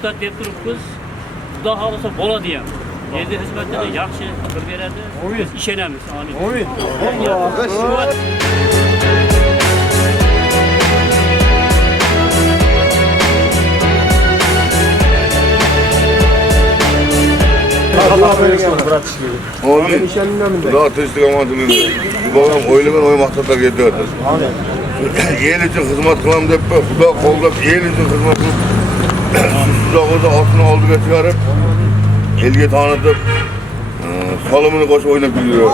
deputat deb turibmiz. Xudo xolasa bo'ladi ham. Endi xizmatini yaxshi qilib beradi. Biz ishonamiz. Amin. Allah bersin, bırak işleri. Amin. Xudo tinchlik omonligini. Babam o'ylagan o'y maqsadlarga yetadi. Amin. El uchun xizmat qilaman deb, Xudo qo'llab el uchun xizmat qilib, Xudoga otini oldiga chiqarib, elga tanitib, solimini qo'shib o'ynab yuradi.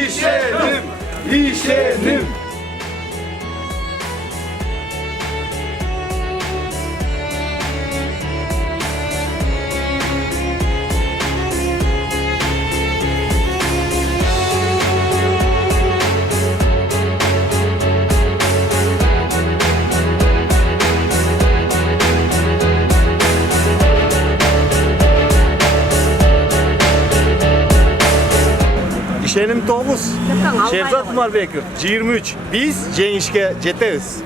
İşelim. İşelim 9. Şehzat Umarbekov 23. Biz jengishga jetamiz.